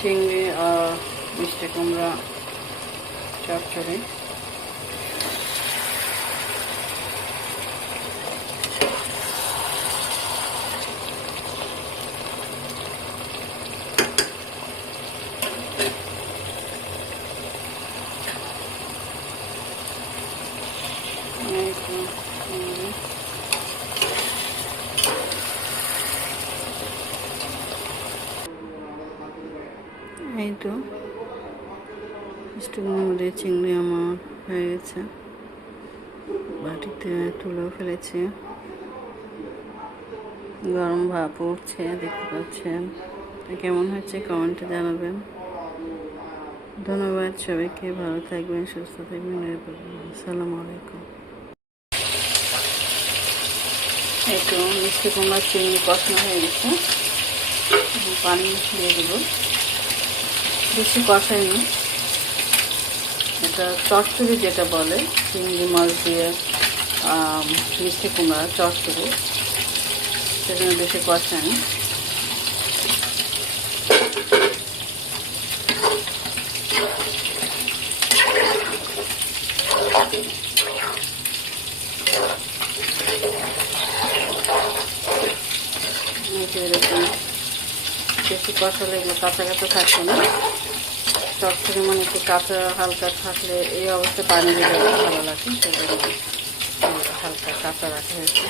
চিংড়ি আর মিষ্টি কুমড়া চচ্চড়ি। এই তো মিষ্টি কুমড়ো দিয়ে চিংড়ি আমার হয়ে গেছে, বাটিতে তুলেও ফেলেছি। গরম ভাপ উঠছে, দেখতে পাচ্ছেন। কেমন হচ্ছে কমেন্টে জানাবেন। ধন্যবাদ সবাইকে, ভালো থাকবেন, সুস্থ থাকবেন। আসসালামু আলাইকুম। এই তো মিষ্টি কুমড়া চিংড়ি কষানো হয়ে গেছে, পানি দিয়ে দেবো। বেশি কষাইনি, এটা চচ্চড়ি যেটা বলে, চিংড়ি মাছ দিয়ে মিষ্টি কুমড়া চচ্চড়ি, সেজন্য বেশি কষাইনি। এরকম বেশি কষালে এগুলো কাঁচা কাঁচা থাকবে না। চচ্চড়ি মানে একটু কাঁচা হালকা থাকলে এই অবস্থায় পানি দিলে ভালো লাগে, সেজন্য হালকা কাঁচা রাখা হয়েছে।